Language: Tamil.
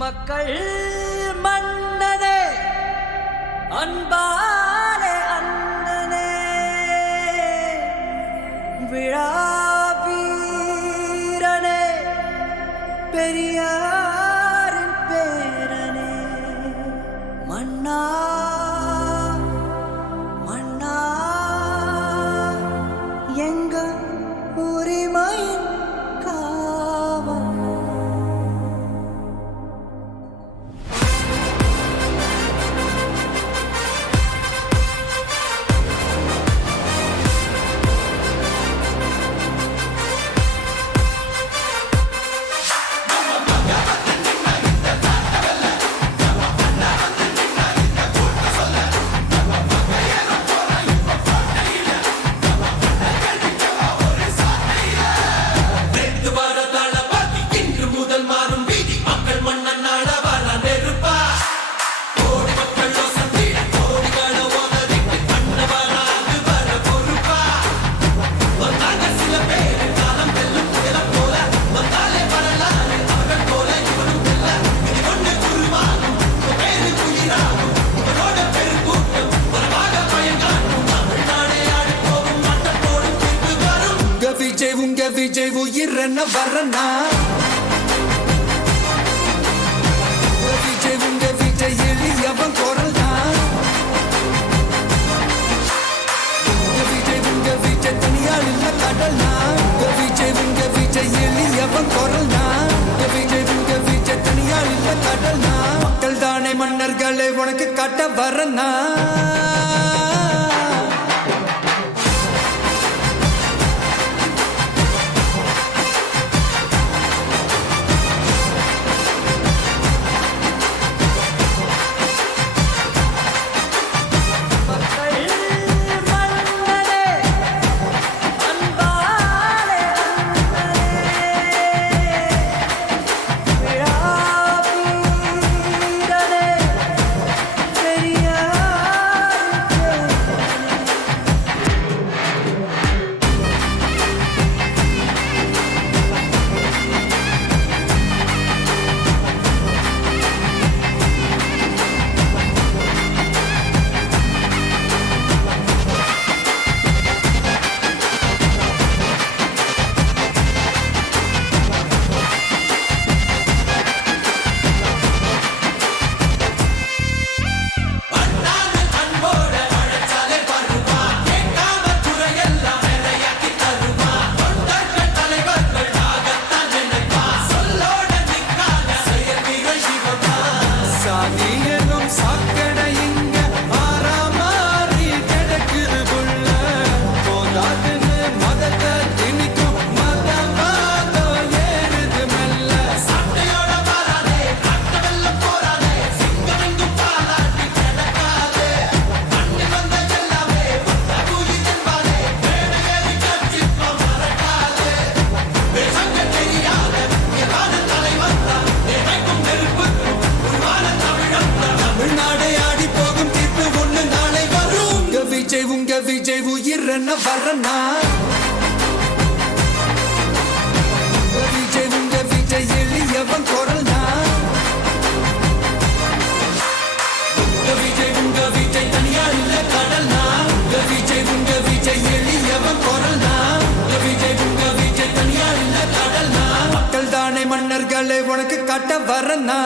மக்கள் மன்னனே அன்பாலே அண்ணனே விழாவீரனே பெரியாரின் பேரனே மன்னா மன்னா எங்க உரிமையின் காவல் உங்க விஜய் உயிரன வரனா விஜய் உங்க விஜய் எளியவன் குரல் தான் உங்க விஜய் தனியால் இல்ல கடல்னா உங்க விஜய் எளியவன் குரல் தான் உங்க விஜய் தனியால் இல்ல கடல்னா மக்கள் தானே மன்னர்களை உனக்கு காட்ட வரனா உங்க விஜய் உயிரன வரனா உங்க விஜய் எளியவன் குரல் தான் உங்க விஜய் தனியால் இல்ல கடல்னா உங்க விஜய் எளியவன் குரல் தான் உங்க விஜய் தனியால் இல்ல கடல்னா மக்கள் தானே மன்னர்களை உனக்கு காட்ட வரனா